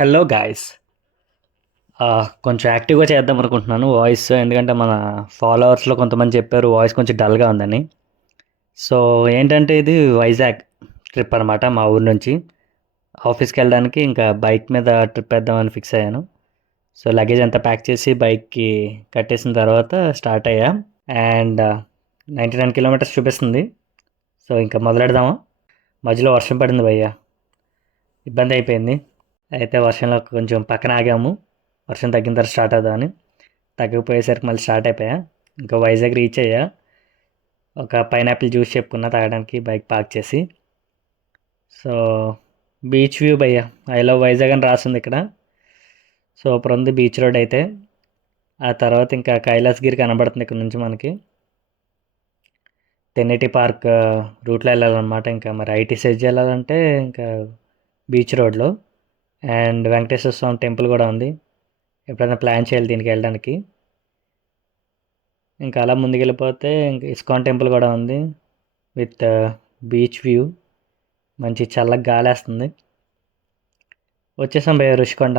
Hello guys. కొంచెం యాక్టివ్గా చేద్దాం అనుకుంటున్నాను వాయిస్, ఎందుకంటే మన ఫాలోవర్స్లో కొంతమంది చెప్పారు వాయిస్ కొంచెం డల్గా ఉందని. సో ఏంటంటే ఇది వైజాగ్ ట్రిప్ అనమాట, మా ఊరు నుంచి ఆఫీస్కి వెళ్ళడానికి ఇంకా బైక్ మీద ట్రిప్ వేద్దామని ఫిక్స్ అయ్యాను. సో లగేజ్ అంతా ప్యాక్ చేసి బైక్కి కట్టేసిన తర్వాత స్టార్ట్ అయ్యా. అండ్ 99 కిలోమీటర్స్ చూపిస్తుంది. సో ఇంకా మొదలెడదామా. మధ్యలో వర్షం పడింది భయ్య, ఇబ్బంది అయిపోయింది. అయితే వర్షంలో కొంచెం పక్కన ఆగాము, వర్షం తగ్గిన తర్వాత స్టార్ట్ అవుదామని. తగ్గకపోయేసరికి మళ్ళీ స్టార్ట్ అయిపోయా. ఇంకా వైజాగ్ రీచ్ అయ్యా. ఒక పైనాపిల్ జ్యూస్ చెప్పుకున్నా తాగడానికి బైక్ పార్క్ చేసి. సో బీచ్ వ్యూ భయ్య, ఐ లవ్ వైజాగ్ అని రాస్తుంది ఇక్కడ. సూపర్ ఉంది బీచ్ రోడ్ అయితే. ఆ తర్వాత ఇంకా కైలాసగిరి కనబడుతుంది ఇక్కడ నుంచి మనకి. తెన్నేటి పార్క్ రూట్లో వెళ్ళాలన్నమాట. ఇంకా మరి ఐటీ సెజ్ వెళ్ళాలంటే ఇంకా బీచ్ రోడ్లో. అండ్ వెంకటేశ్వర స్వామి టెంపుల్ కూడా ఉంది, ఎప్పుడైనా ప్లాన్ చేయాలి దీనికి వెళ్ళడానికి. ఇంకా అలా ముందుకెళ్ళిపోతే ఇంకా ఇస్కాన్ టెంపుల్ కూడా ఉంది విత్ బీచ్ వ్యూ. మంచి చల్లగా గాలేస్తుంది. వచ్చేసాం భయ్య రుషికొండ.